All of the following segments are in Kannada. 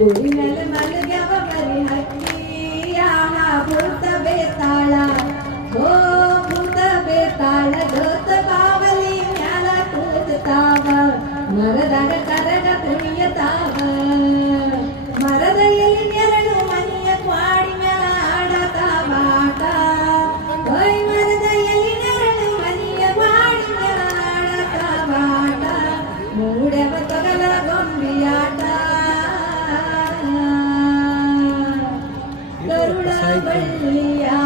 गोरीमल मलग्याव बरी हत्ती आला भूत बेताळा. हो भूत बेताळ धोत पावली म्याला तूत तावा. मरदार Yeah.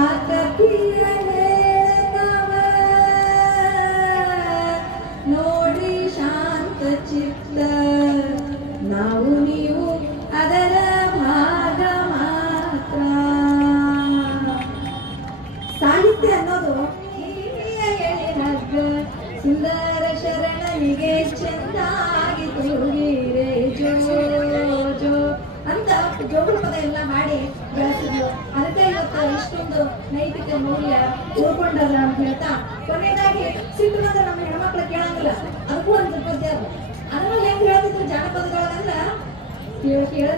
ನೈತಿಕ ಮೌಲ್ಯ ಉಳ್ಕೊಂಡಲ್ಲ ಅಂತ ಹೇಳ್ತಾ, ಕೊನೆಯದಾಗಿ ಸಿಟ್ಟು ನಮ್ಮ ಹೆಣ್ಮಕ್ಳು ಕೇಳಂಗಿಲ್ಲ. ಅದಕ್ಕೂ ಒಂದು ಪದ್ಯ ಅದು ಅದನ್ನು ಹೆಂಗ್ ಹೇಳ್ತಿದ್ರು ಜಾನಪದಗಳಂದ್ರ ಕೇಳ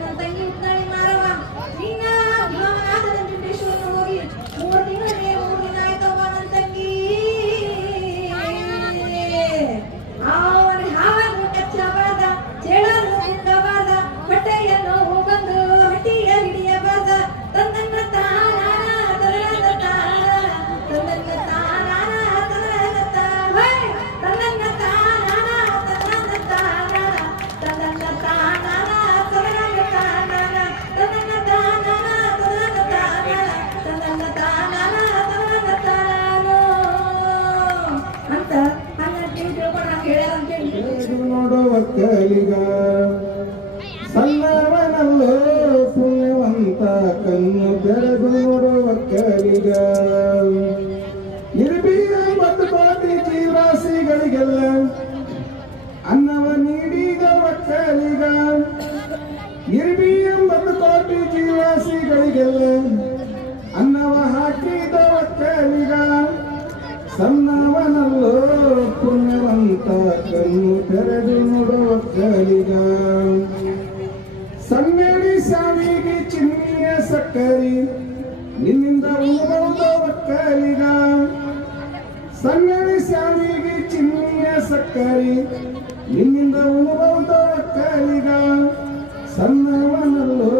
ಸಣ್ಣವನಲ್ಲೋ ಪುಣ್ಯವಂತ ಕಣ್ಣು ತೆರೆದು ನೋಡುವ ಕಲಿಗ ಸಣ್ಣಡಿ ಸಾವಿಗೆ ಚಿನ್ನಿಯ ಸಕ್ಕರಿ, ನಿನ್ನಿಂದ ಒಕ್ಕಲಿಗ. ಸಣ್ಣಡಿ ಸಾವಿಗೆ ಚಿನ್ನಿಯ ಸಕ್ಕರಿ ನಿನ್ನಿಂದ ಉಣಬಹುದು ಒಕ್ಕಲಿಗ ಸಣ್ಣವನಲ್ಲೋ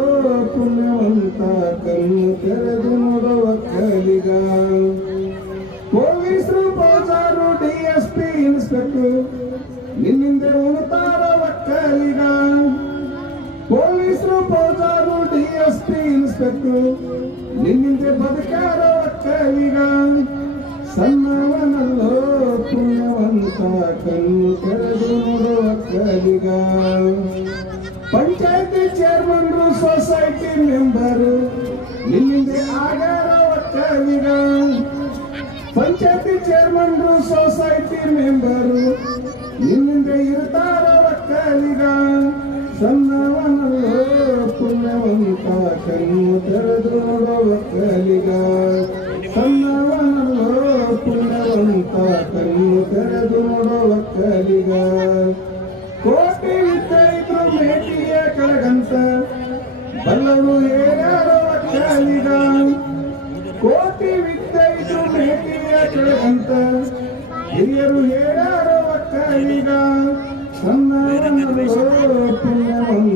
ಪುಣ್ಯವಂತ ಕಣ್ಣು ತೆರೆದು ನಿನ್ನಿಂದ ಬದುಕಾರ ಒಕ್ಕಲಿಗ ಸಣ್ಣವನಲ್ಲೋ ಪುಣ್ಯವಂತ ಕಣ್ಣು ತೆರೆದು ನೋಡುವ ಒಕ್ಕಲಿಗ ಪಂಚಾಯತಿ ಚೇರ್ಮನ್ರು ಸೊಸೈಟಿ ಮೆಂಬರು ನಿನ್ನಿಂದ ಆಗಾರ ಒಕ್ಕಲಿಗ ಪಂಚಾಯತಿ ಚೇರ್ಮನ್ರು ಸೊಸೈಟಿ ಮೆಂಬರು ನಿನ್ನಿಂದ ಇರ್ತಾರ ಒಕ್ಕಲಿಗ ಸಣ್ಣವನಲ್ಲೋ ಪುಣ್ಯವಂತ ಕಣ್ಣು తెరదుగలిగా సన్నవనంలో పుణ్యవంత కన్ను తెరదుగలిగా కోటి విత్తరితో మేటియే కలగంత బల్లవు ఏడాడవక్కలిగ కోటి విత్తరితో మేటియే కలగంత ಹಿರಿಯರು ಹೇಳ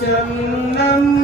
जनम्